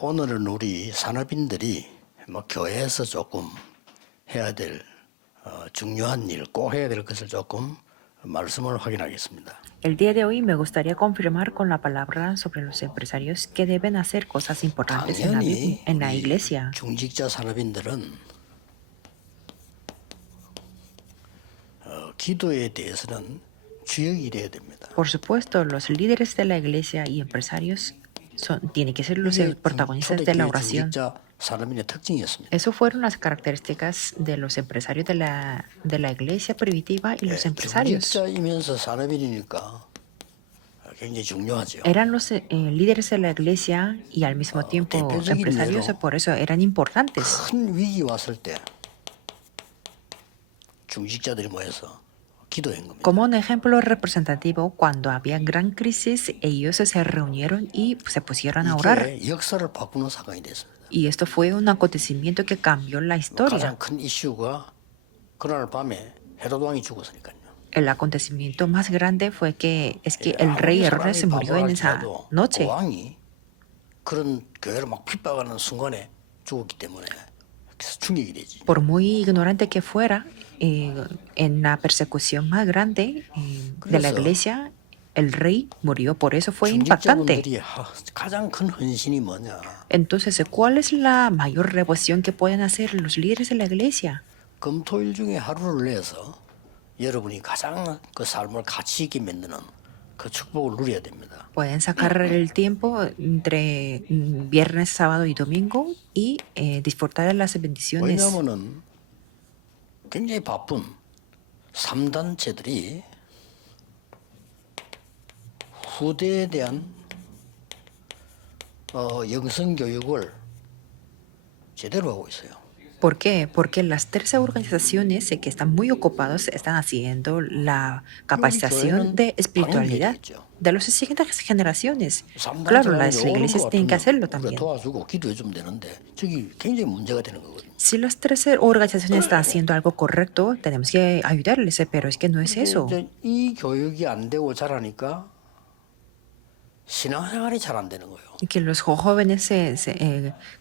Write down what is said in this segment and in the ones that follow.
오늘은 우리 산업인들이 뭐 교회에서 조금 해야 될 중요한 일, 꼭 해야 될 것을 조금 말씀을 확인하겠습니다. El día de hoy me gustaría confirmar con la palabra sobre los empresarios que deben hacer cosas importantes 당연히 en la 우리 iglesia. 중직자 산업인들은 기도에 대해서는 주역이 돼야 됩니다. Por supuesto, los líderes de la iglesia y empresarios tienen que ser los 이게 protagonistas de la 초대교회 oración. 중직자 산업인의 특징이었습니다. Eso fueron las características de los empresarios de la iglesia primitiva y los empresarios. 중직자이면서 산업인이니까 굉장히 중요하죠. Eran los líderes de la iglesia y al mismo tiempo 대표적인 empresarios, 예로 por eso eran importantes. 큰 위기 왔을 때 중직자들이 모여서 기도한 겁니다. Como un ejemplo representativo, cuando había gran crisis, ellos se reunieron y se pusieron a orar. 이게 역사를 바꾸는 사건이 됐습니다. Y esto fue un acontecimiento que cambió la historia. 가장 큰 이슈가 그날 밤에 헤롯 왕이 죽었으니까요. El acontecimiento más grande fue que el rey Herodes se murió en esa noche. 왕이 그런 교회를 막 핍박하는 순간에 죽었기 때문에 그래서 충격이 되지. Por muy ignorante que fuera, en la persecución más grande de la iglesia, el rey murió. Por eso fue impactante. 중직자분들이 가장 큰 헌신이 뭐냐? Entonces, ¿cuál es la mayor devoción que pueden hacer los líderes de la iglesia? 금토일 중에 하루를 내서 여러분이 가장 그 삶을 가치 있게 만드는 그 축복을 누려야 됩니다. Pueden sacar el tiempo entre viernes, sábado y domingo y disfrutar de las bendiciones. 왜냐하면은 굉장히 바쁜 3단체들이 후대에 대한 영성 교육을 제대로 하고 있어요. ¿Por qué? Porque las tres organizaciones que están muy ocupados están haciendo la capacitación de espiritualidad de las siguientes generaciones. Claro, las iglesias tienen que hacerlo también. 도와주고 기도해 주면 되는데 저기 굉장히 문제가 되는 거거든요. Si las tres organizaciones están haciendo algo correcto, tenemos que ayudarles, pero es que no es eso. 이제 이 교육이 안 되고 자라니까 신앙생활이 잘 안 되는 거예요. Y que los jóvenes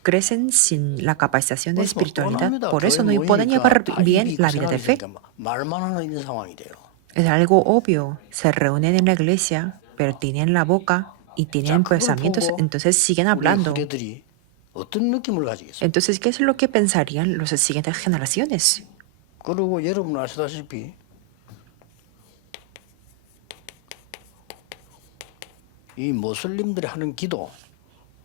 crecen sin la capacitación de espiritualidad, por eso no pueden llevar bien la vida de fe. 말만 하는 이런 상황이 돼요. Es algo obvio, se reúnen en la iglesia, pero tienen la boca y tienen pensamientos, entonces siguen hablando. 후대들이 어떤 느낌을 가지겠어요? Entonces, ¿qué es lo que pensarían las siguientes generaciones? 그리고 여러분 아시다시피 이 무슬림들이 하는 기도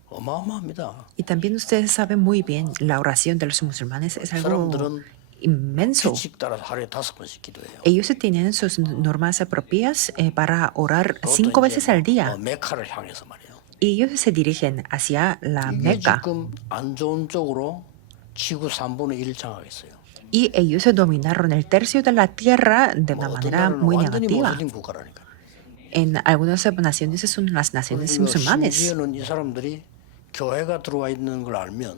어마어마합니다. Y también ustedes saben muy bien, la oración de los musulmanes es algo 사람들은 inmenso. 규칙 따라서 하루에 5번씩 기도해요. Ellos tienen sus normas propias para orar 5 veces al día. 메카를 향해서 말이에요. Y ellos se dirigen hacia la 이게 Meca. 지금 안 좋은 쪽으로 지구 3분의 1을 장악했어요. Y ellos se dominaron el tercio de la tierra de una manera muy 완전히 negativa. 무슬림 국가라니까. En algunas naciones son las naciones musulmanes. 심지어는 이 사람들이 교회가 들어와 있는 걸 알면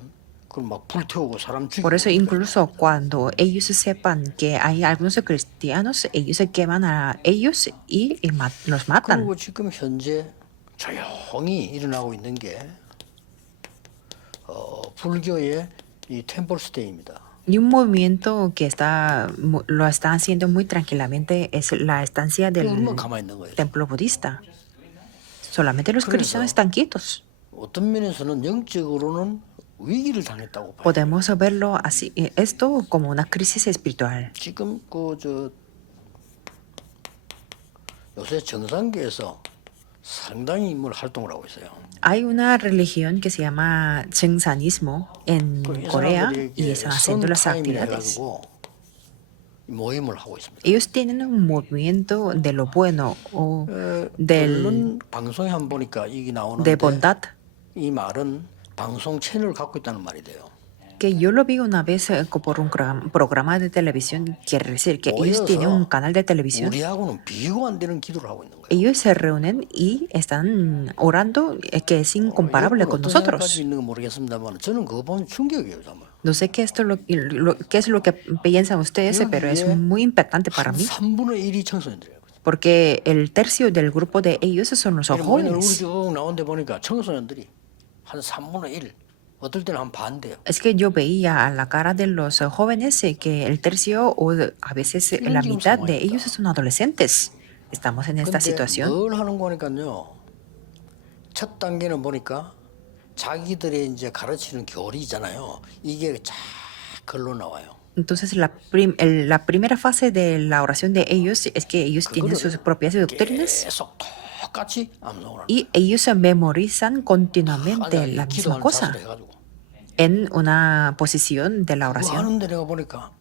그걸 막 불태우고 사람 죽이고. Por eso incluso cuando ellos sepan que hay algunos cristianos, ellos se queman a ellos y los matan. 그리고 지금 현재 조용히 일어나고 있는 게 불교의 이 템플스테이입니다. Y un movimiento que lo está haciendo muy tranquilamente es la estancia del 얼마나 가만히 있는 거예요. templo budista. Solamente los cristianos están quietos. 어떤 면에서는 영적으로는 위기를 당했다고 봐요. Podemos verlo así, esto como una crisis espiritual. 지금 요새 정상계에서 상당히 활동을 하고 있어요. Hay una religión que se llama Chengsanismo en Corea y están haciendo las actividades. 모임을 하고 있습니다. Ellos tienen un movimiento de lo bueno o 언론 방송에 한 보니까 이게 나오는데 de bondad. 이 말은 방송 채널을 갖고 있다는 말이 돼요. Que yo lo vi una vez por un programa de televisión, quiere decir que ellos tienen un canal de televisión. 우리하고는 비교가 안 되는 기도를 하고 있는 거예요. Ellos se reúnen y están orando que es incomparable con nosotros. 있는 건 모르겠습니다만 저는 그거 보면 충격이에요, 정말. No sé qué qué es lo que piensan ustedes, pero es muy impactante para mí. 3분의 1이 청소년들이에요. Porque el tercio del grupo de ellos son los 우리 jóvenes. 쭉 나온 데 보니까 청소년들이 한 3분의 1, 어떨 때는 한 반 돼요. Es que yo veía a la cara de los jóvenes que el tercio o a veces 이런 la 지금 mitad de 상황입니다. ellos son adolescentes. Estamos en esta 근데 situación. 뭘 하는 거니까요. 첫 단계는 보니까 자기들의 이제 가르치는 교리잖아요. 이게 쫙 글로 나와요. Entonces, la primera fase de la oración de ellos es que ellos tienen sus 그거를 propias doctrinas 계속 똑같이 암송을 합니다. y ellos se memorizan 아니, continuamente la misma 기도하는 cosa 자세를 해가지고 en una posición de la 그거 oración. 하는데 내가 보니까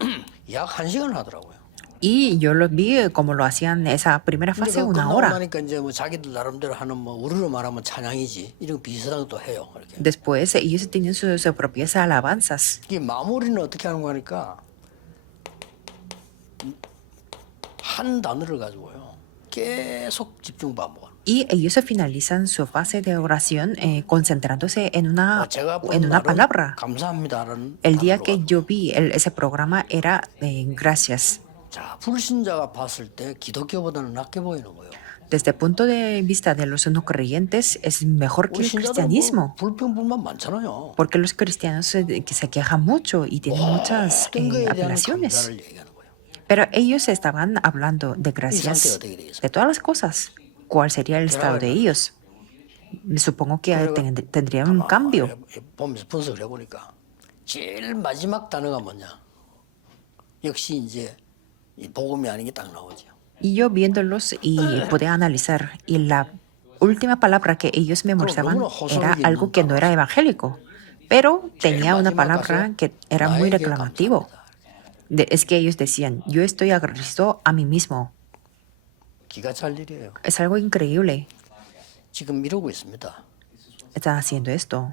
약 1시간 하더라고요. Y yo lo vi como lo hacían esa primera 근데 fase 그거 una 끝나고 hora. 나니까 이제 뭐 자기들 나름대로 하는 뭐 우리로 말하면 찬양이지 이런 비슷한 것도 해요. 이렇게. Después ellos tienen sus propias alabanzas. 이 마무리는 어떻게 하는 거니까 한 단어를 가지고요. 계속 집중 반복하는. Y ellos finalizan su fase de oración concentrándose en 제가 본 en una 말은 palabra. 감사합니다라는 El día 단어로 que 가지고. yo vi ese programa era gracias. 자, 불신자가 봤을 때 기독교보다는 낫게 보이는 거예요. Desde el punto de vista de los no creyentes, es mejor que 우리 el 신자들은 뭐 cristianismo, 불평불만 많잖아요. porque los cristianos que se quejan mucho y tienen muchas 모든 거에 대한 apelaciones. 감사를 얘기하는 거예요. Pero ellos estaban hablando de 이 상태가 gracias 어떻게 되겠어요? de todas las cosas. ¿Cuál sería el estado de ellos? Supongo que tendrían un cambio. 보면서 분석을 해보니까 제일 마지막 단어가 뭐냐? 역시 이제 이 복음이 아닌 게 딱 나오죠. Y yo viéndolos y podía analizar, y la última palabra que ellos memorizaban era algo que no era evangélico, pero tenía una palabra que era muy 나에게 reclamativo. 감사합니다. Es que ellos decían, yo estoy agradecido a mí mismo. 기가 찰 일이에요. Es algo increíble. 지금 이러고 있습니다. Están haciendo esto.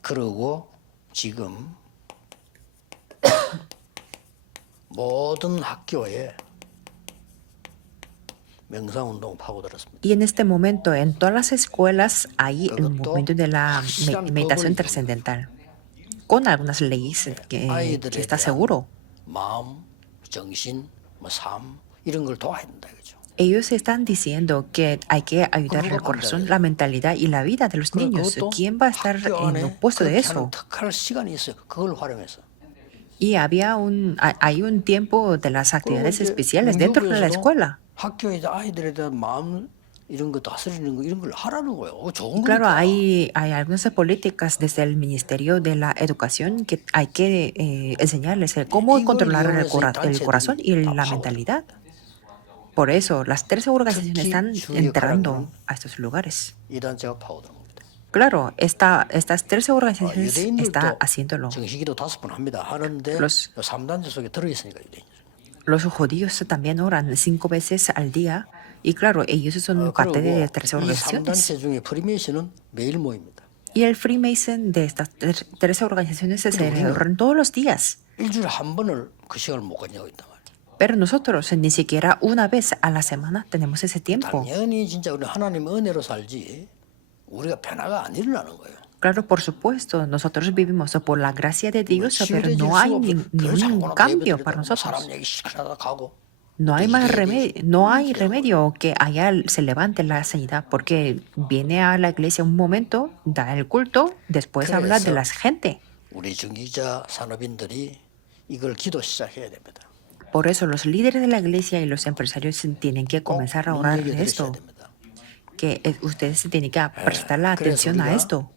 그러고 지금 모든 학교에 명상운동 파고들었습니다. Y en este momento, en todas las escuelas, hay el 그것도 movimiento de la 확실한 meditación 법을 trascendental, con algunas leyes que 아이들에 está 대한 seguro. 마음, 정신, 뭐 삶 이런 걸 도와야 된다 이거죠. Ellos están diciendo que hay que ayudar 누가 al corazón, 반대하겠어요? la mentalidad y la vida de los niños. 그것도 ¿Quién va a estar 학교 en 안에 opuesto de 그렇게 eso? 하는 특할 시간이 있어요. 그걸 활용해서. Y hay un tiempo de las actividades 이제 especiales dentro de la 문교부에서도 escuela. 학교에 아이들에 대한 마음 이런 거 다스리는 거 이런 걸 하라는 거예요. 그거 좋은 Claro, 거니까. hay algunas políticas desde el Ministerio de la Educación que hay que enseñarles cómo 이걸 controlar el 이용해서 이 el corazón y 단체들이 다 la 파고들어요. mentalidad. Por eso, las tres organizaciones 특히 están 주의 entrando 역할은 a estos lugares. 이 단체가 파고드는 겁니다. Claro, estas tres organizaciones 유대인들도 están haciéndolo. 정식기도 5번 합니다. 하는데 Los- 3단체 속에 들어있으니까 유대인. Los judíos también oran 5 veces al día. Y claro, ellos son parte 그리고 de tres 이 organizaciones. 3단체 중에 프리메이슨은 매일 모입니다. Y el Freemason de estas tres organizaciones se celebran todos los días. 일주일에 한 번을 그 시간을 못 가지고 있단 말이에요. Pero nosotros ni siquiera una vez a la semana tenemos ese tiempo. 당연히 진짜 우리 하나님 은혜로 살지 우리가 변화가 안 일어나는 거예요. Claro, por supuesto, nosotros vivimos por la gracia de Dios, pero 치유해질 no hay 수가 없어요. 그래서 ningún 자꾸나 cambio 예배 para 드리다가 사람 nosotros. 얘기 시끄러다 가고 No hay más remedio, no hay remedio que allá se levante la sanidad, porque viene a la iglesia un momento, da el culto, después habla de la gente. 우리 중직자 산업인들이 이걸 기도 시작해야 됩니다. Por eso los líderes de la iglesia y los empresarios tienen que 꼭 comenzar a orar 눈여겨 en 들으셔야 esto, 됩니다. que ustedes se tienen que prestar la 그래서 atención a 우리가 esto.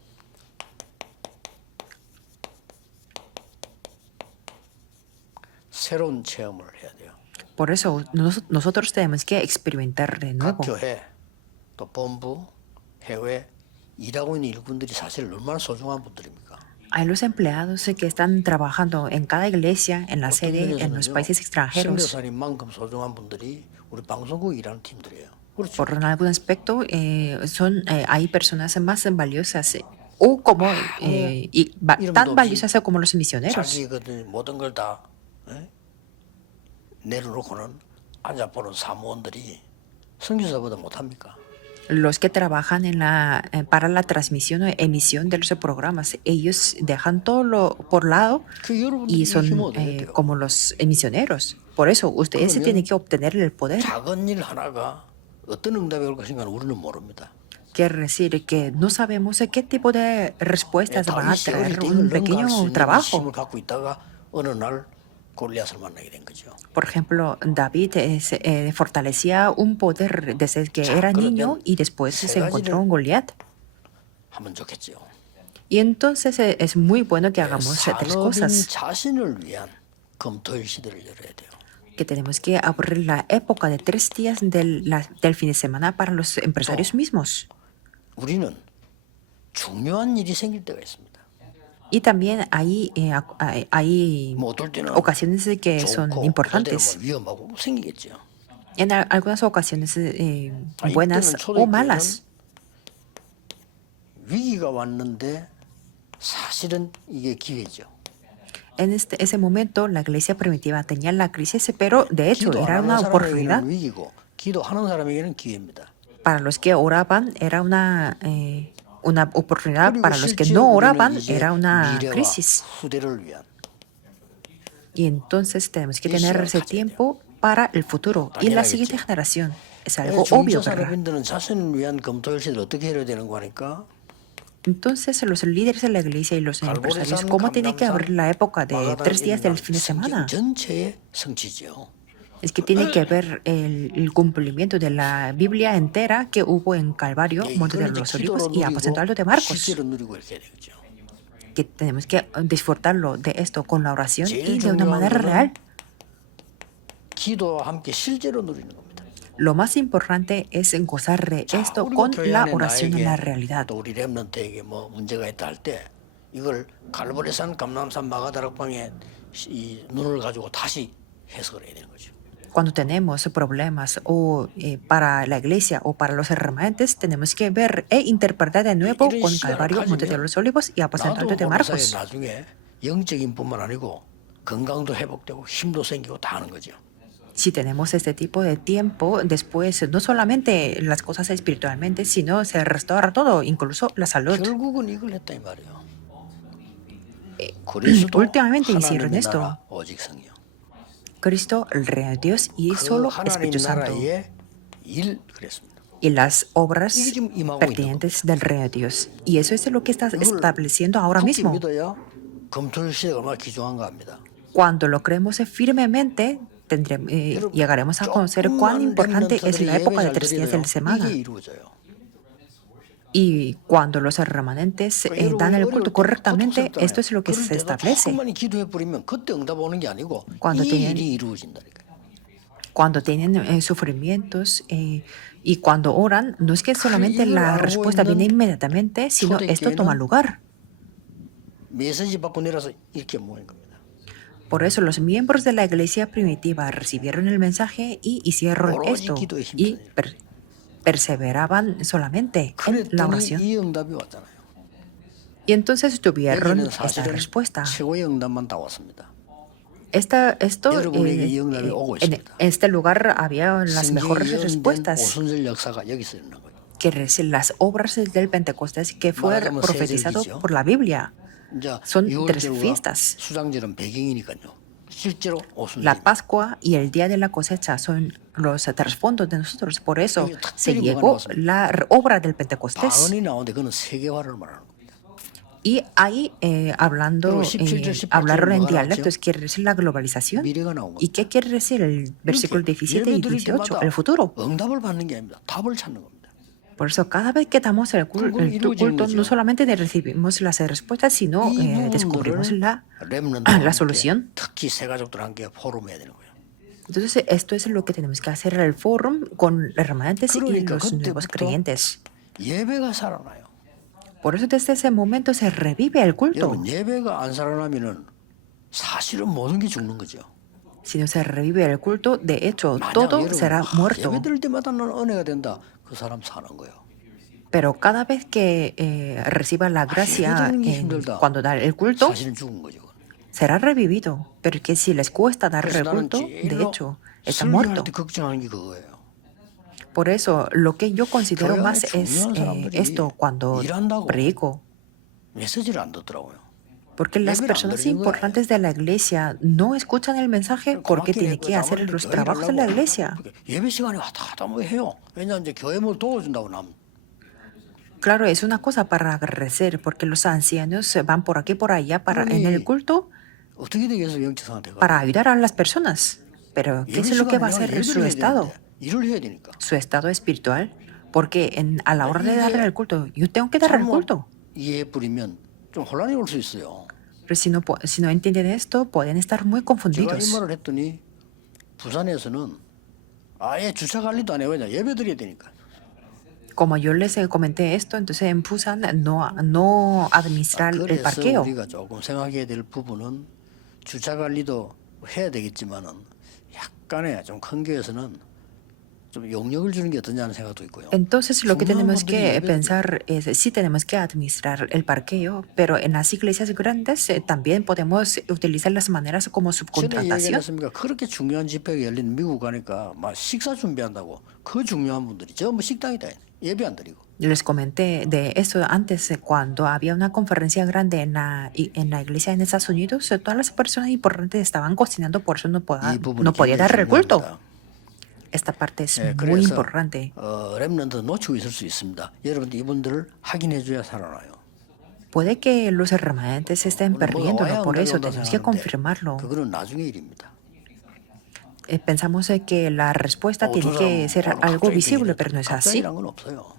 새로운 체험을 해야 돼요. Por eso nosotros tenemos que experimentar de 각 nuevo. 교회 또 본부 해외 일하고 있는 일꾼들이 사실 얼마나 소중한 분들입니까? Hay los empleados que están trabajando en cada iglesia, en la sede, en los países extranjeros. 선교사님만큼 소중한 분들이 우리 방송국 일하는 팀들이에요. 그렇죠. Por algún aspecto, hay personas más valiosas o como tan valiosas como los misioneros. 자기 그 모든 걸 다 내려놓고는 앉아보는 사무원들이 선교사보다 못합니까? Los que trabajan para la transmisión o emisión de los programas, ellos dejan todo por lado 그 여러분들이 y son 힘을 얻어야 돼요. como los misioneros. Por eso, ustedes se tienen que obtener el poder. 작은 일 하나가 어떤 응답이 올 것인가 우리는 모릅니다. Quiere decir que no sabemos qué tipo de respuestas van a 다윗이 어릴 traer 때 un 이걸 능가할 수 pequeño 있는 이 trabajo. 힘을 갖고 있다가 어느 날 골리앗을 만나게 된 거죠. Por ejemplo, David fortalecía un poder desde que 자, era niño 그러면 y después 세 se encontró 가지를 un Goliat. 하면 좋겠죠. Y entonces es muy bueno que hagamos tres 산업인 cosas. 자신을 위한 검토일 시대를 열어야 돼요. Que tenemos que abrir la época de 3 días del fin de semana para los empresarios mismos. 우리는 중요한 일이 생길 때가 있습니다. Y también hay 뭐 어떨 때는 ocasiones que son 좋고 어떨 때는 importantes. 뭐 위험하고 생기겠죠. En algunas ocasiones buenas 이때는 o malas. 위기가 왔는데 사실은 이게 기회죠. En ese momento, la iglesia primitiva tenía la crisis, pero de hecho 기도 안 era 하는 una oportunidad. 사람에게는 위기고 기도하는 사람에게는 기회입니다. Para los que oraban, era una oportunidad. 그리고 Para los que 실제 no 우리는 oraban, 이제 era una 미래와 crisis. 후대를 위한 Y entonces tenemos que 이 tener 시간을 ese 가져야 tiempo para el futuro y la 당연하겠죠. siguiente generación. Es algo obvio, ¿verdad? 중소산업인들은 자신을 위한 검토일 시대를 어떻게 해야 되는 거니까 Entonces, los líderes de la iglesia y los empresarios, 갈보리산, ¿cómo tienen que 감람산, abrir la época de 마가다나 3 días del fin de 성경 semana? 전체의 성취죠. Es que tiene que ver el cumplimiento de la Biblia entera que hubo en Calvario, Monte de 이걸 이제 los Olivos 기도로 y Aposento Alto de 누리고 Marcos. 실제로 누리고 이렇게 해야 되겠죠. Que tenemos que disfrutarlo de esto con la oración 제일 y de una 중요한 manera 거는 real. 기도와 함께 실제로 누리는 겁니다. Lo más importante es gozar de 자, esto 우리가 con 교회 la 안에 oración en 나에게 la realidad. 또 우리 렘넌트에게 뭐 문제가 있다 할 때 이걸 갈보리산, 감람산, 마가다락방에 이 눈을 가지고 다시 해석을 해야 되는 거죠. Cuando tenemos problemas o para la iglesia o para los remanentes, tenemos que ver e interpretar de nuevo 이런 con 시간을 Calvario, Monte de 가지면 los Olivos y Aposento 나도 Alto de 모르는 사이에 Marcos. 나중에 영적인 뿐만 아니고 건강도 회복되고 힘도 생기고 다 하는 거죠. Si tenemos este tipo de tiempo, después no solamente las cosas espiritualmente, sino se restaura todo, incluso la salud. 결국은 이걸 했다 이 말이에요. 그리스도 Últimamente hicieron 하나님의 esto. 나라 오직 성이요. Cristo, el Rey de Dios y 그 solo 하나님 Espíritu Santo. 나라의 일 그랬습니다. Y las obras 이게 지금 임하고 있는 pertinentes del Rey de Dios. Y eso es lo que está 그걸 estableciendo ahora 굳게 mismo. 믿어야 검토일 시대가 얼마나 귀중한가 합니다. Cuando lo creemos firmemente, llegaremos a conocer cuán importante es la época de 3 días de la semana. 이게 이루어져요. Y cuando los remanentes dan el culto correctamente, esto es lo que se establece. 조금만 기도해 버리면 그때 응답 오는 게 아니고 Cuando 이 tienen- 일이 이루어진다니까요. Cuando tienen sufrimientos y cuando oran, no es que solamente la respuesta viene inmediatamente, sino esto toma lugar. 메시지 받고 내려서 이렇게 모인 겁니다. Por eso los miembros de la iglesia primitiva recibieron el mensaje y hicieron esto y perseveraban solamente en la 그랬더니 oración. 이 응답이 왔잖아요. Y entonces tuvieron 여기는 esta 사실은 respuesta. 최고의 응답만 다 왔습니다. Esto 여러분에게 이 응답이 오고 en 있습니다. este lugar había las 성경에 mejores 예언된 respuestas, 오순절 역사가 여기서 일어난 거예요. que es las obras del Pentecostés que fue 말하자면 profetizado 세절기죠. por la Biblia. 이제 Son 3 유월절과 fiestas. 수장절은 배경이니까요. 실제로 오순절. La Pascua y el día de la cosecha son los trasfondos de nosotros. Por eso se llegó la obra del Pentecostés. 바언이 나오는데 그는 세계화를 말하는 겁니다. Y ahí hablaron en dialectos, quiere decir la globalización. 미래가 나온 ¿Y 겁니다. qué quiere decir el versículo 17 y 18? El futuro. 응답을 받는 게 아닙니다. 답을 찾는 겁니다. Por eso cada vez que damos el culto, no solamente recibimos las respuestas, sino 이 descubrimos 부분들을 la 렘넌트와 solución. 특히 세 가족들 함께 포럼해야 되는 거예요. Entonces, esto es lo que tenemos que hacer en el fórum con los remanentes y 그러니까 los nuevos 그때부터 creyentes. 예배가 살아나요. Por eso desde ese momento se revive el culto. 여러분 예배가 안 살아나면은 사실은 모든 게 죽는 거죠. Si no se revive el culto, de hecho, 만약 todo 여러분 será muerto. 예배 드릴 때마다 나는 은혜가 된다. 그 사람 사는 거예요. Pero cada vez que reciba la gracia cuando da el culto, 사실은 죽은 거죠. será revivido. Pero que si les cuesta dar 그래서 el 나는 culto, de 제일로 hecho, está 설교할 muerto. 때 걱정하는 게 그거예요. Por eso, lo que yo considero 교회 más 안에 es 중요한 사람들이 esto cuando 일한다고 predico. 메시지를 안 듣더라고요. Porque las 예배를 안 personas 드리는 거예요. importantes de la iglesia no escuchan el mensaje porque tienen que hacer los trabajos de la iglesia. 예배 시간에 왔다 갔다 뭐 해요. 왜냐하면 이제 교회 뭘 도와준다고 남. Claro, es una cosa para agradecer, porque los ancianos van por aquí por allá para en el 그러니 culto 어떻게 되겠어 영적 para 상태가. ayudar a las personas. Pero, ¿qué 예배 es lo que 시간에 va a 그냥 hacer 예배를 su 해야 되는데 estado? 일을 해야 되니까. Su estado espiritual. Porque a la hora de darle 이게 el culto, yo tengo que darle el 잘못 culto. 이해해 버리면 좀 혼란이 올 수 있어요. Pero si no entienden esto, pueden estar muy 제가 이 confundidos. 말을 했더니 부산에서는 아예 주차 관리도 안 해요. 왜냐 예배 드려야 되니까. Como yo les comenté esto, entonces en Busan no administrar el 그래서 parqueo. 우리가 조금 생각해야 될 부분은 주차 관리도 해야 되겠지만은 약간의 좀 큰 교회에서는 좀 용역을 주는 게 어떠냐는 생각도 있고요. Entonces lo que 중요한 tenemos 분들이 que 예배를 pensar es, sí tenemos que administrar el parqueo, pero en las iglesias grandes también podemos utilizar las maneras como 전에 subcontratación. 얘기했습니까? 그렇게 중요한 집회가 열린 미국 가니까 막 식사 준비한다고 그 중요한 분들이 전부 식당이다 예배 안 드리고. Les comenté de eso antes, cuando había una conferencia grande en la iglesia en Estados Unidos, todas las personas importantes estaban cocinando, por eso 이 부분이 no podía 굉장히 dar el culto. 중요합니다. Esta parte es 예, muy 그래서 importante. 렘넌트 놓치고 있을 수 있습니다. 여러분들 이분들을 확인해 줘야 살아나요. Puede que los remanentes estén 오늘 뭐가 perdiéndolo, 와야 por eso 온다 tenemos que 생각하는데 confirmarlo. 그거는 나중의 일입니다. Pensamos que la respuesta tiene 저 que 사람 ser 바로 algo 갑자기 visible, 병이 pero no es así. 갑자기란 건 없어요.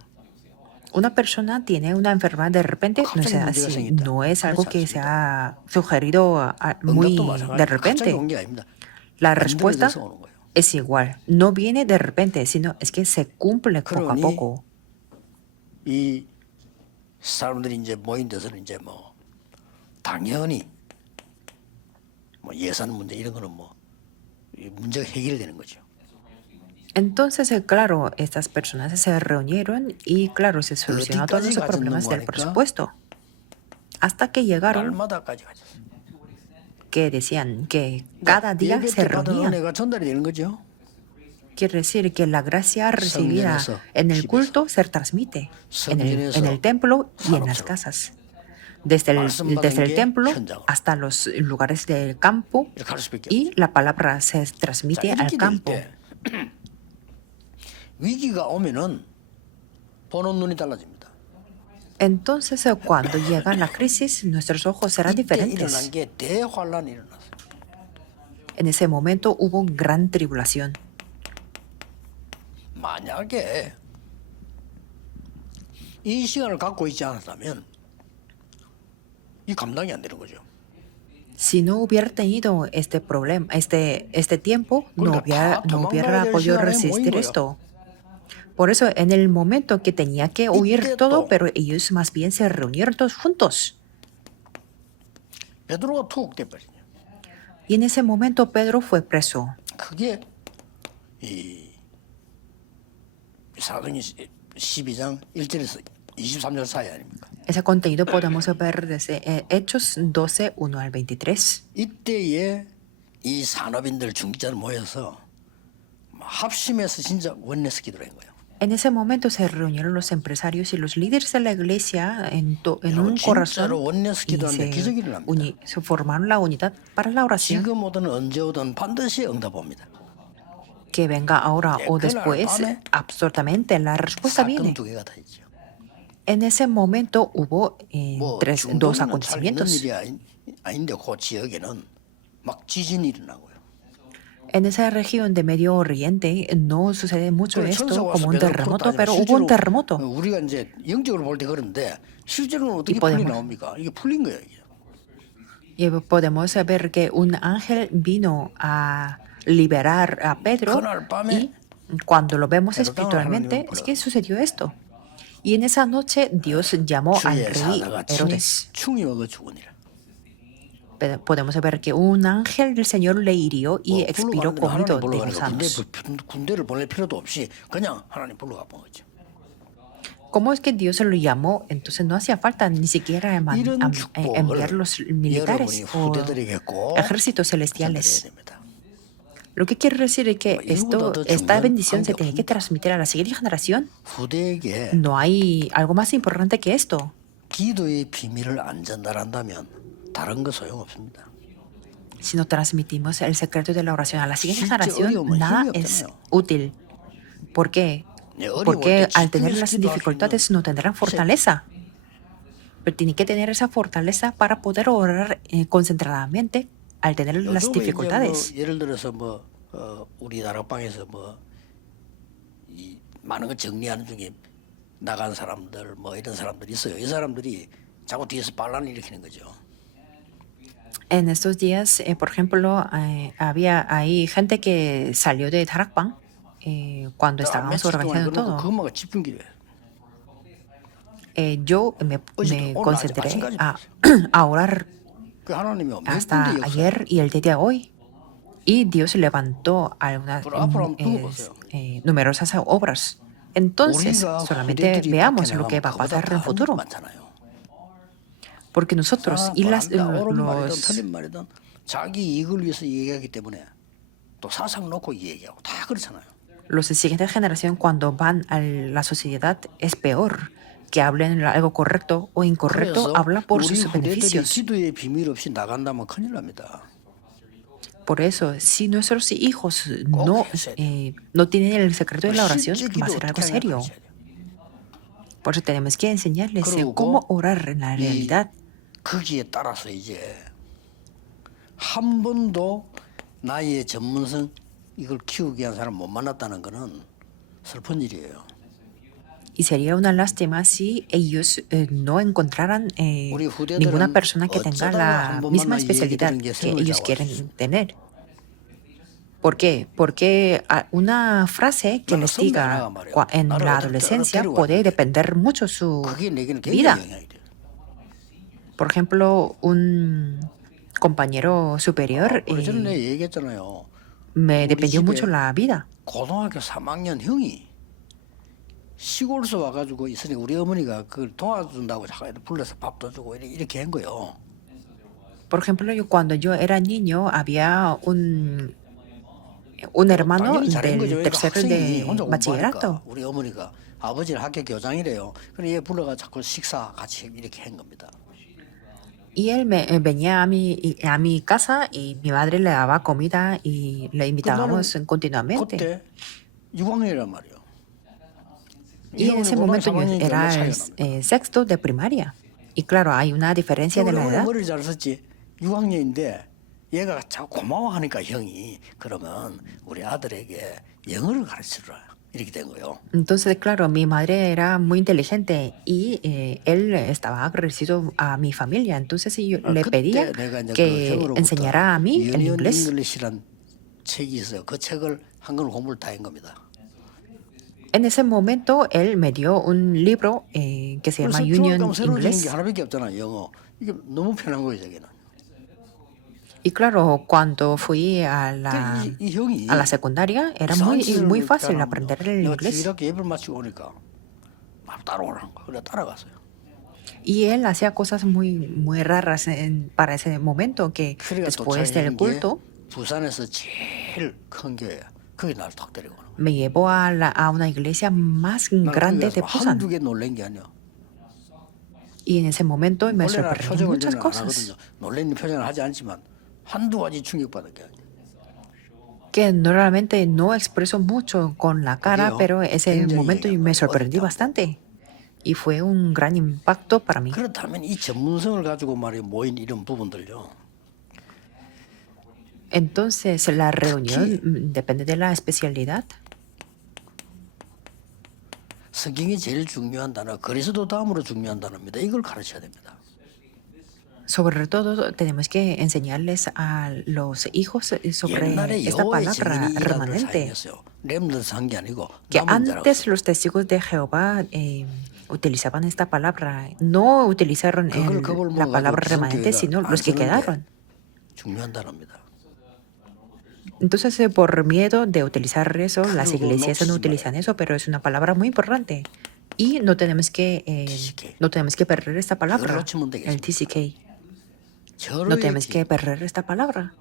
Una persona tiene una enfermedad de repente, no es 갑자기 문제가 así. 생겼다. No es algo 그렇지 que se 않습니다. ha sugerido muy 응답도 de 마찬가지로 갑자기 repente. 온 게 아닙니다. La respuesta 만들어져서 오는 거예요. es igual. No viene de repente, sino es que se cumple poco a 그러니 poco. 이 사람들이 이제 모인 데서는 이제 뭐 당연히 뭐 예산 문제 이런 거는 뭐 이 문제가 해결되는 거죠. Entonces, claro, estas personas se reunieron y, claro, se solucionaron todos los 어디까지 problemas del 가졌는고 하니까 presupuesto. Hasta que llegaron 날마다까지 가졌어요. que decían que cada día 예배 se 때 받은 reunían. 은혜가 전달이 되는 거죠. Quiere decir que la gracia recibida 성전에서, en el 집에서. culto se transmite en 성전에서 el templo y en las 산업처럼. casas. Desde 말씀 받은 el 게 templo 현장으로. hasta los lugares del campo, 이렇게 할 수밖에 y 없죠. la palabra se 자, transmite al 이렇게 될 campo. 때 위기가 오면은 보는 눈이 달라집니다. Entonces, cuando llega la crisis, nuestros ojos serán 이때 일어난 diferentes. 게 대환란이 일어났어요. En ese momento hubo gran tribulación. 만약에 이 시간을 갖고 있지 않았다면 이 감당이 안 되는 거죠. Si no hubiera tenido este problema, este tiempo, no 그러니까 다 hubiera 도망가야 될 podido 시간에 모인 resistir 거예요. esto. Por eso, en el momento que tenía que huir 이때 todo, 또 pero ellos más bien se reunieron todos juntos. 베드로가 투옥돼버리냐. Y en ese momento Pedro fue preso. 그게 이 사도행 12장 1절에서 23절 사이 아닙니까? Ese contenido podemos ver desde Hechos 12, 1 al 23. 이때에 이 산업인들 중직자들 모여서 합심해서 진짜 원내스 기도를 한 거예요. En ese momento se reunieron los empresarios y los líderes de la iglesia en 여러분 un corazón 진짜로 원내스 y 기도하는데 기적이 일어납니다. se formaron la unidad para la oración. 지금 오든 언제 오든 반드시 응답 옵니다. Que venga ahora o 그날 después, 밤에 absolutamente la respuesta 사건 viene. 두 개가 다 있죠. En ese momento hubo 뭐 dos 중동은 잘 있는 acontecimientos. 일이 아닌데 그 지역에는 막 지진이 일어나고요. En esa región de Medio Oriente no sucede mucho 그래, esto 천사가 como 와서 un 베드로 terremoto, 풀었다 pero 하지만 hubo un 실제로 terremoto. 우리가 이제 영적으로 볼 때 그런데 실제로는 어떻게 podemos- 풀이 나옵니까? 이게 풀린 거예요. 이게. Y podemos ver que un ángel vino a liberar a Pedro 그날 밤에 y cuando lo vemos 베드로가 espiritualmente 하나님을 es que sucedió esto. Y en esa noche Dios llamó al 주의 rey 사자가 Herodes. 충이 먹어 죽으니라. Podemos ver que un ángel del Señor le hirió y 뭐 expiró 불러가는데 comido 하나님 de 불러가니까 gusanos. 군대를 보낼 필요도 없이 그냥 하나님 불러가 본 거죠. ¿Cómo es que Dios lo llamó? Entonces no hacía falta ni siquiera 이런 enviar 축복을 los 여러분이 militares o 후대들에게 꼭 ejércitos 전달해야 celestiales. 됩니다. Lo que quiere decir es que 이거보다 더 esta 중요한 bendición se 관계 tiene que 없습니다. transmitir a la siguiente generación. 후대에게 No hay algo más importante que esto. 기도의 비밀을 안 전달한다면 다른 거 소용없습니다. Si no transmitimos el secreto de la oración a la siguiente 실제 generación, 어려움은 nada 힘이 es 없잖아요. útil. ¿Por qué? Porque al tener las dificultades no tendrán fortaleza. Pero tiene que tener esa fortaleza para poder orar concentradamente al tener las 요즘에 이제 뭐 dificultades. 예를 들어서 뭐 우리 다락방에서 뭐 이 많은 거 정리하는 중에 나간 사람들 뭐 이런 사람들이 있어요. 이 사람들이 자꾸 뒤에서 반란을 일으키는 거죠. En estos días, por ejemplo, hay gente que salió de Tarakban cuando estábamos 며칠 동안 organizando 그러고 todo. 그것만 집중기로 해. Yo me 어제도 오늘 낮에 concentré 마찬가지 a orar 그 하나님이 몇 hasta 군데 역사. ayer y el día de hoy. Y Dios levantó algunas Pero 앞으로 한번 두고 보세요. numerosas obras. Entonces, 우리가 solamente 후대들이 veamos 밖에 lo que 나가면 va a 그보다 pasar en 다른 일 futuro. 많잖아요. Porque nosotros y 옳은 말이든 los, 틀린 말이든 자기 이익을 위해서 얘기하기 때문에 또 사상 놓고 얘기하고 다 그렇잖아요. los de siguiente generación, cuando van a la sociedad, es peor que hablen algo correcto o incorrecto, 그래서 habla por 우리 sus 후대들이 beneficios. 기도의 비밀 없이 나간다면 큰일 납니다. Por eso, si nuestros hijos 꼭 하셔야 돼요. no tienen el secreto de la oración, 실제 va a 기도 ser algo 어떻게 하냐 serio. 가르쳐야 돼요. Por eso tenemos que enseñarles 그리고 cómo orar en la 이 realidad. 거기에 따라서 이제 한 번도 나의 전문성 이걸 키우기 위한 사람 못 만났다는 거는 슬픈 일이에요. Y sería una lástima si ellos no encontraran 우리 후대들은 ninguna persona que tenga 어쩌다가 la 한 misma 번만 especialidad 얘기 들은 게 que 생을 ellos 잡아주죠. quieren tener. ¿Por qué? Porque una frase que 나는 les 선배 diga 하나가 말이야. en 나를 la 어디 adolescencia 데리고 puede 왔는데 depender mucho su 그게 내게는 굉장히 vida. 영향이 돼요. Por ejemplo, un compañero superior 그래서 저는 내가 얘기했잖아요. me 우리 dependió 집에 mucho la vida. 고등학교 3학년 형이 시골에서 와가지고 있으니 우리 어머니가 그걸 도와준다고 자꾸 불러서 밥도 주고 이렇게 한 거예요. Por ejemplo, cuando yo era niño, había un hermano 당연히 잘한 거죠. del 그러니까 tercero 학생이 de 혼자 공부하니까 bachillerato. 우리 어머니가 아버지는 학교 교장이래요. 그래 얘 불러가 자꾸 식사 같이 이렇게 한 겁니다. Y él venía a mi casa y mi madre le daba comida y le invitábamos continuamente. 그때 6학년이란 말이에요. Y en ese momento yo era el sexto de primaria. Y claro, hay una diferencia de 우리 la 어머니 edad. 머리를 잘 썼지. 6학년인데 얘가 자꾸 고마워하니까 형이 그러면 우리 아들에게 영어를 가르치라 이렇게 된 거예요. Entonces, claro, mi madre era muy inteligente y él estaba agradecido a mi familia. Entonces yo le pedía 그때 내가 이제 그 que 형으로부터 enseñara a mí el 유니언 inglés. 잉글리시란 책이 있어요. 그 책을 한글 공부를 다 한 겁니다. En ese momento, él me dio un libro que se llama 그래서 Union 중학교 가면 새로 지은 게 English. 하나밖에 없잖아, 영어. 이게 너무 편한 거예요, 저기는. Y claro, cuando fui a 이 형이 la secundaria, era muy fácil aprender el 내가 inglés. 주일학교 예배를 마치고 오니까 막 따라오라는 거야. 그래 따라갔어요. Y él hacía cosas muy raras para ese momento, que 그래가 después del 도착한 게 culto 부산에서 제일 큰 교회야. 거기 날 탁 데리고 오는 거야. me llevó a una iglesia más 나는 grande de 거기 가서 한두 Busan. 개 놀란 게 아니야. Y en ese momento me 원래 나 sorprendió 표정을 muchas 저는 안 cosas 하거든요. 놀란 표정을 하지 않지만 한두 가지 충격받은 게 아니야. que normalmente no expreso mucho con la cara, 그게요, pero ese 굉장히 momento 영향을 me sorprendí 어렵다고. bastante. Y fue un gran impacto para mí. 그렇다면 이 전문성을 가지고 말이야 모인 이런 부분들요. Entonces, la reunión depende de la especialidad. 성경이 제일 중요한 단어, 그리스도 다음으로 중요한 단어입니다. 이걸 가르쳐야 됩니다. Sobre todo, tenemos que enseñarles a los hijos sobre 옛날에 esta 여호와의 palabra 증인이 이 단어를 remanente, 사용했어요. 렘넌트 한 게 아니고 que 남은 자라고. antes los testigos de Jehová utilizaban esta palabra. No utilizaron 그걸 겁을 la palabra 먹어가지고 remanente, 구성교회가 sino 안 los que 쓰는데 quedaron. 중요한 단어입니다. Entonces, por miedo de utilizar eso, las 그리고 iglesias no 놓치지 utilizan eso, pero es una palabra muy importante. Y no tenemos que perder esta 그걸 palabra, 놓치면 el 되겠습니다. TCK. No 절호의 tenemos 기회. que perder esta palabra.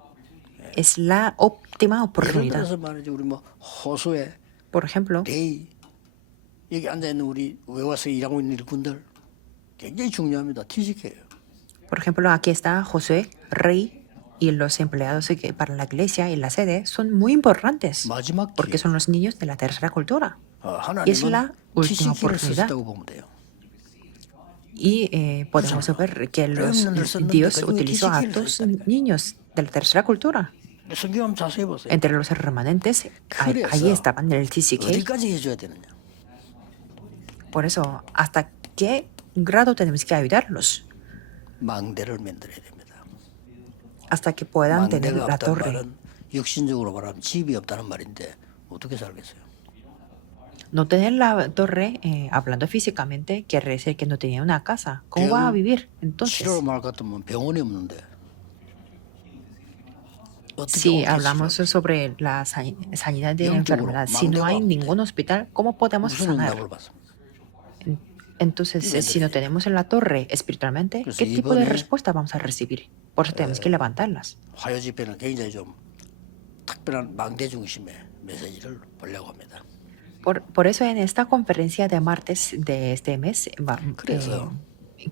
Es la óptima 예를 oportunidad. 들어서 말이죠, 우리 뭐 호수에 Por ejemplo, 레이 여기 앉아 있는 우리 외와서 일하고 있는 일꾼들 굉장히 중요합니다. TCK예요. por ejemplo, aquí está Josué, rey, y los empleados para la iglesia y la sede son muy importantes 마지막 porque 기회. son los niños de la tercera cultura. Y es 하나님은 la última TCK를 oportunidad. 쓰셨다고 보면 돼요. Y podemos ver que 렘넌트를 썼는데 Dios 그중에 utilizó a TCK를 dos 썼다니까요. niños de la tercera cultura. 성경 한번 자세히 보세요. Entre los remanentes, ahí 그래서 estaban el TCK. 어디까지 해줘야 되느냐? Por eso, ¿hasta qué grado tenemos que ayudarlos? 망대를 만들어야 됩니다. Hasta que puedan tener 망대가 la 없다는 torre. 말은 육신적으로 말하면 집이 없다는 말인데 어떻게 살겠어요? No tener la torre, hablando físicamente, quiere decir que no tenía una casa. ¿Cómo va a vivir entonces? 치료로 말 같으면 병원이 없는데 어떻게 Si 어떻게 hablamos 치료를 sobre la sanidad de 영적으로 enfermedad, si no hay 망대가 ningún hospital, ¿cómo podemos 무슨 sanar? 응답을 받습니까? Entonces, si no tenemos en la torre espiritualmente, 그래서 ¿qué tipo de 이번에 respuesta vamos a recibir? Por eso tenemos que levantarlas. 화요 집회는 굉장히 좀 특별한 망대 중심의 메시지를 보려고 합니다. Por eso en esta conferencia de martes de este mes 그래서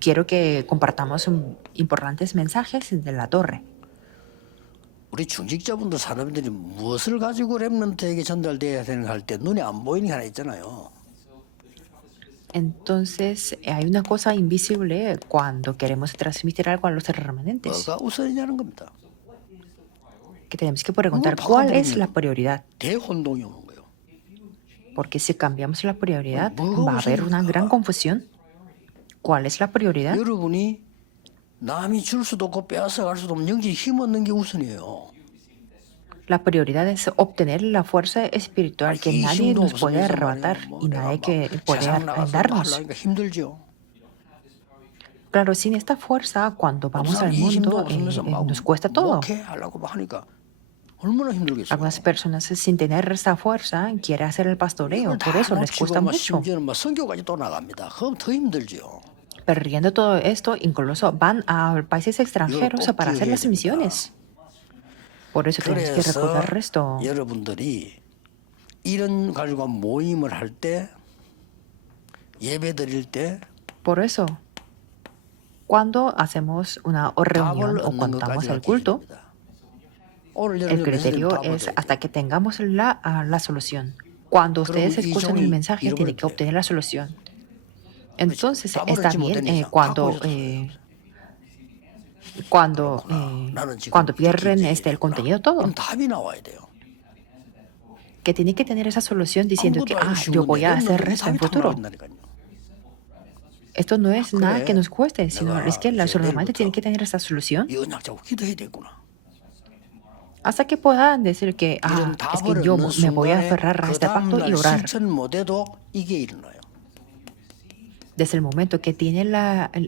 quiero que compartamos importantes mensajes de la torre. 우리 중직자분들 사람들이 무엇을 가지고 렘넌트에게 전달돼야 되는가 할 때 눈에 안 보이는 게 하나 있잖아요. Entonces, hay una cosa invisible cuando queremos transmitir algo a los remanentes, 뭐가 우선이냐는 겁니다. que tenemos que preguntar cuál es la prioridad. 대혼동이 오는 거예요. Porque si cambiamos la prioridad, 뭐가 va a haber una gran 우선인가? confusión. ¿Cuál es la prioridad? 여러분이 남이 줄 수도 없고 빼앗아 갈 수도 없는 영적인 힘 얻는 게 우선이에요. La prioridad es obtener la fuerza espiritual que 이 nadie 힘도 nos puede 없으면서 arrebatar 말이야. y 내가 nadie que 막 puede 세상 나가서 뭐 darnos. 하려니까 힘들죠. Claro, sin esta fuerza, cuando vamos 어떤 al 사람이 이 힘도 mundo, 없으면서 막 nos cuesta todo. 목회 하려고 막 하니까 얼마나 힘들겠어요. Algunas personas sin tener esta fuerza quieren hacer el pastoreo, 이걸 por 다 eso les 놓치고 cuesta 막 mucho. 심지어는 막 선교까지 또 나갑니다. 그럼 더 힘들죠. Perdiendo todo esto, incluso van a países extranjeros para hacer las misiones. Por eso tenemos que 그래서 recordar esto. 여러분들이 이런 가지고 모임을 할 때 예배 드릴 때 Por eso, cuando hacemos una reunión 답을 o 얻는 cuando damos 것까지가 el culto, 기준입니다. 오늘 el 여러분 criterio 답을 es 얻어야 hasta 돼요. que tengamos la solución. Cuando ustedes 이 escuchan 종이 el mensaje, 잃어버릴 tienen que 때 obtener la solución. Entonces, 답을 está 얻지 bien 못한 이상 cuando, 갖고 있어서 나는 지금 cuando 이렇게 pierden 이제 el contenido todo. 그럼 답이 나와야 돼요. Que tienen que tener esa solución diciendo que, 아무것도 아니고 yo voy a 쉬운데 hacer 렘넌트들이 esto en 답이 탁 futuro. 나온다니까요. Esto no es nada que nos cueste, sino 내가 es que los 이제 remanentes tienen 내일부터 que tener esa solución 이 언약 잡고 기도해야 되겠구나. hasta que puedan decir que, 이런 es 답을 que yo 얻는 me voy a 순간에 aferrar a 그 este pacto y 다음날 orar. 실천 못해도 이게 일어나요. Desde el momento que tienen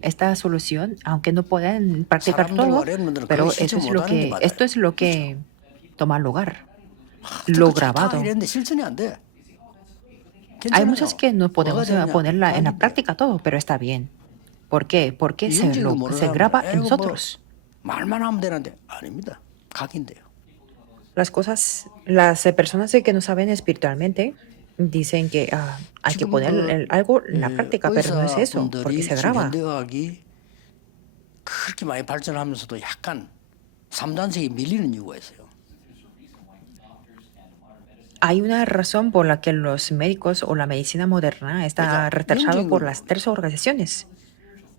esta solución, aunque no puedan practicar todo, 사람들과 렘넌트는 pero 그게 실천 못하는 게 맞아요. esto es lo que toma lugar, 듣고 lo 좋다 grabado. 이랬는데 실천이 안 돼. Hay 괜찮아요. muchos que no podemos 뭐가 되느냐? ponerla en la 아닌데. práctica todo, pero está bien. ¿Por qué? Porque se 영적인 거 모르는 se 사람은 graba en 에이구, nosotros. 말만 하면 되는데 아닙니다. 각인데요. Las personas que no saben espiritualmente dicen que hay que poner algo en la práctica, pero no es eso, porque 의사분들이 se 지금 graba. 현대의학이 그렇게 많이 발전하면서도 약간 3단sek이 밀리는 이유가 있어요. Hay una razón por la que los médicos o la medicina moderna está retrasado por las tres organizaciones.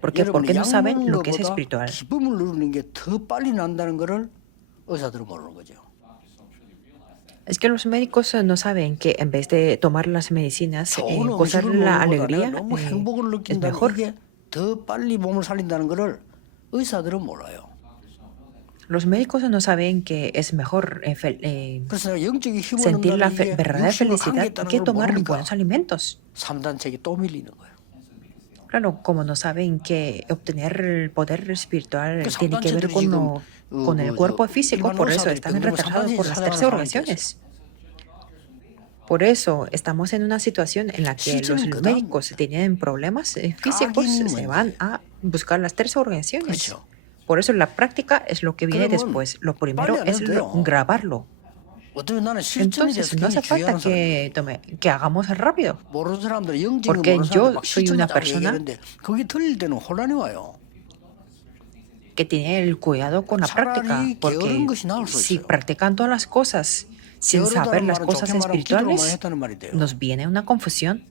¿Por qué? Porque no saben lo que es espiritual. 기쁨을 누리는 게 더 빨리 난다는 것을 의사들은 모르는 거죠. Es que los médicos no saben que en vez de tomar las medicinas, 좋은 gozar 음식을 la 먹는 alegría 거보다는 너무 행복을 es 느낀다는 mejor. 이게 더 빨리 몸을 살린다는 것을 의사들은 몰라요. Los médicos no saben que es mejor 그래서 영적인 힘을 sentir la 얻는다는 게 verdadera 육신과 felicidad 관계있다는 que 걸 tomar 모르니까 buenos alimentos. 3단sek이 또 밀리는 거예요. Claro, como no saben que obtener el poder espiritual 그 tiene que ver 삼단체들이 con el cuerpo físico, 일반 por eso 의사들이 están 병들면 retrasados por las 삼단체 tres 찾아가는 organizaciones. Por eso estamos en una situación en la que los 실제는 그다음 médicos tienen problemas físicos, 각인이 se 문제예요. van a buscar las tres organizaciones. 그렇죠. Por eso la práctica es lo que viene 그러면 después. Lo primero 빨리 안 es 해도 돼요. grabarlo. 어쩌면 나는 실천에 Entonces 대해서 no hace 굉장히 falta 주의하는 사람이에요. que hagamos rápido. 모르는 사람들은 영적인 Porque 모르는 yo 사람들 막 soy 실천 una 자꾸 persona 얘기하는데 그게 들릴 때는 혼란이 와요. Que tiene el cuidado con la práctica, 차라리 porque 게으른 것이 나을 수 si 있어요. practican todas las cosas sin 여러 saber 다른 las 말은 cosas 좋게 말하면 기도로만 espirituales, 했다는 말이 돼요. nos viene una confusión.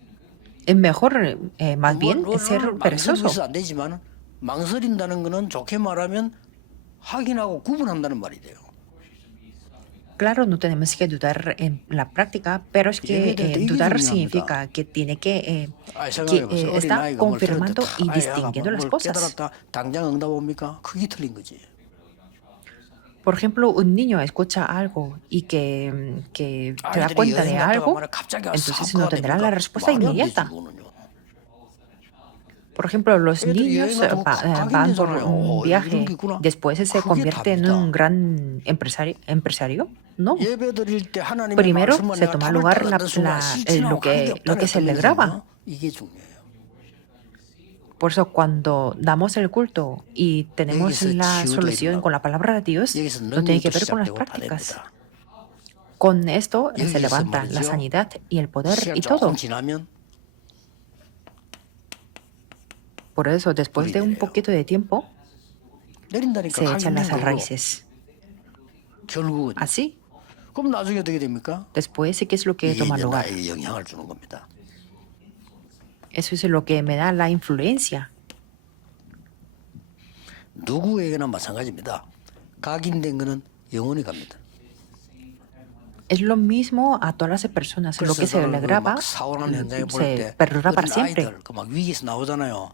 Es mejor, más bien, ser 뭐를 perezoso. 망설이면서 안 되지만 망설인다는 거는 좋게 말하면 확인하고 구분한다는 말이 돼요. Claro, no tenemos que dudar en la práctica, pero es que 예배될 때 이게 dudar 중요합니다. significa que tiene que 생각해보세요. está 어린아이가 뭘 들었는데 confirmando y 아이가 distinguiendo las 뭘 cosas. 깨달았다 당장 응답합니까? 그게 틀린 거지. Por ejemplo, un niño escucha algo y que se da 아이들이 cuenta 여행 de 갔다가 algo, 말이야 갑자기 entonces no 사업가가 tendrá 되니까 la respuesta 말이 안 되지 inmediata. 그거는요. Por ejemplo, los 애들이 niños 여행 가도 van por 각인되잖아요. un 이런 게 viaje, 있구나. después se 그게 convierte en 답이다. un gran empresario. No. 예배 드릴 때 하나님의 Primero 말씀을 se 내가 toma 답을 lugar 딱 얻는 순간 실천하고 하는 게 lo 없다는 que se le 어떤 graba. 면에서는요. 이게 중요해요. Por eso cuando damos el culto y tenemos 여기서 la 치유도 solución 일어나고 con la palabra de Dios, 여기서 no tiene que 능력도 ver con las 시작되고 prácticas. 받아냅니다. Con esto se 여기서 levanta la 말이죠. sanidad y el poder 시간 y todo. 조금 지나면 Por eso, después de un 뿌리내려요. poquito de tiempo, 내린다니까 se echan las 각인된 거로 raíces. 결국은 Así, 그럼 나중에 어떻게 됩니까? después, ¿qué es lo que 이게 toma 이제 lugar? 나에게 영향을 주는 겁니다. Eso es lo que me da la influencia. 누구에게나 마찬가지입니다. 각인된 거는 영원히 갑니다. Es lo mismo a todas las personas. Lo que se le graba 막 사원하는 현장에 볼 se 때 perdura para 어린 siempre. 아이들 막 위기에서 나오잖아요.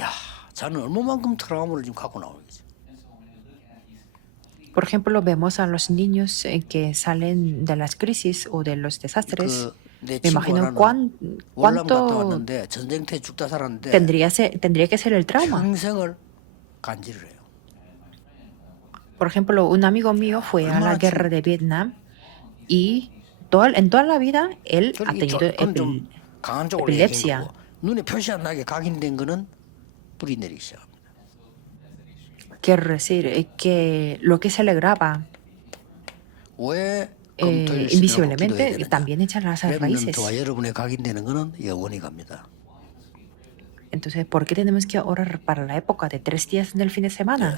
야, 저는 얼마만큼 트라우마를 지금 갖고 나오겠지. Por ejemplo, vemos a los niños que salen de las crisis o de los desastres. 내 Me 친구 imagino 하나는 월남 갔다 cuánto 왔는데 전쟁터에 죽다 살았는데 tendría que ser el trauma. 평생을 간질을 해요. Por ejemplo, un amigo mío fue a la guerra de Vietnam y en toda la vida él ha tenido 그건 좀 강한 쪽으로 얘기한 epilepsia. 거고 눈에 표시 안 나게 각인된 거는 뿌리 내리기 시작합니다. Quiero decir que lo que se le graba 왜 검토를 시키고 invisiblemente 기도해야 되느냐? también echan las raíces. 렘넌트와 여러분의 각인되는 거는 영원히 갑니다. Entonces, ¿por qué tenemos que orar para la época de 3 días del fin de semana?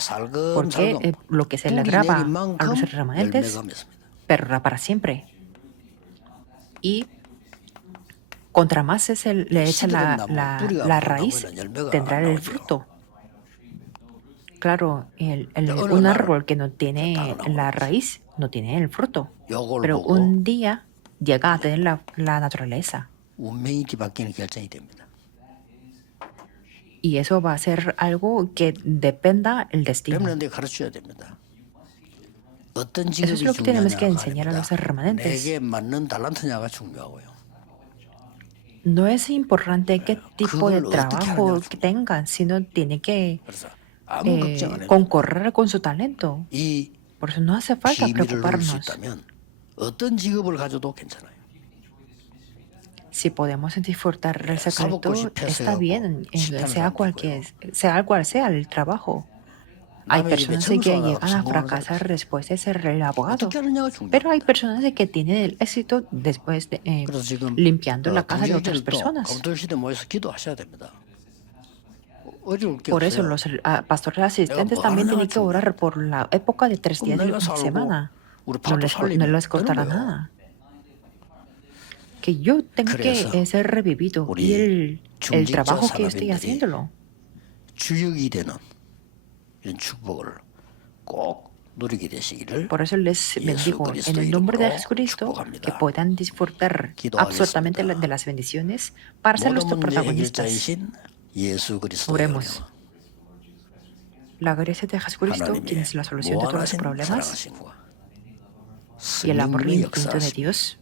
Porque 살금살금 lo que se le 뿌리 graba 내린 a 만큼 los remanentes 열매가 맺습니다. perdura para siempre. Y contra más le echa la raíz, tendrá el fruto. Claro, un árbol que no tiene la raíz no tiene el fruto. 요걸 Pero 보고 un día llega a tener la naturaleza. 운명이 뒤바뀌는 결정이 됩니다. Y eso va a ser algo que dependa el destino. 렘넌트에 가르쳐야 됩니다. 어떤 Eso es 직업이 lo que tenemos que 중요하냐가 enseñar a los 아닙니다. remanentes. 내게 맞는 달란트냐가 중요하고요. No es importante qué tipo de 그걸 어떻게 trabajo 하느냐가 que tengan, sino tiene que 그래서 아무 걱정 안 해도 concorrer con su talento. 이 Por eso no hace falta 비밀을 누릴 수 preocuparnos. 있다면 어떤 직업을 가져도 괜찮아요. Si podemos disfrutar el secreto, 사법고시 está bien, 패스하고 sea cual sea el trabajo. Hay 남의 집에 personas que 청소하다가 llegan a 성공하는 fracasar después de ser el abogado, 어떻게 하느냐가 중요해요. pero hay personas que tienen el éxito después de 그래서 지금 limpiando la casa de otras 부재들도 personas. 검토 시대 모여서 기도하셔야 됩니다. 어려울 게 Por eso 없어요. los pastores asistentes 뭐 también 하느냐가 tienen que orar por la época de 3 días 그럼 de 내가 la 살고 semana. 우리 No 파도 les 살리면 costará 되는 거예요. nada. Que yo tenga 그래서 que ser revivido 우리 y el 중직자 trabajo que estoy 산업인들이 haciéndolo. 주역이 되는 이런 축복을 꼭 누리게 되시기를 Por eso les 예수 bendigo en 그리스도 el nombre de 이름으로 Jesucristo que 축복합니다. puedan disfrutar 기도하겠습니다. absolutamente de las bendiciones para ser los 모든 문제 protagonistas. 해결자이신 예수 그리스도의 Oremos. 은혜와 La gracia de Jesucristo, quien 하나님의 es la solución de todos los 무한하신 problemas, 사랑하심과 y el amor 성령의 infinito de 역사하심 Dios,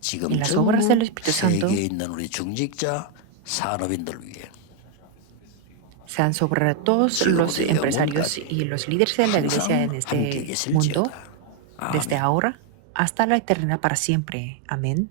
지금 y las obras del 전부 Espíritu Santo 세계에 있는 우리 중직자 산업인들 위해 sean sobre todos los empresarios y los líderes de la iglesia en este mundo, desde ahora hasta la eternidad para siempre. Amén.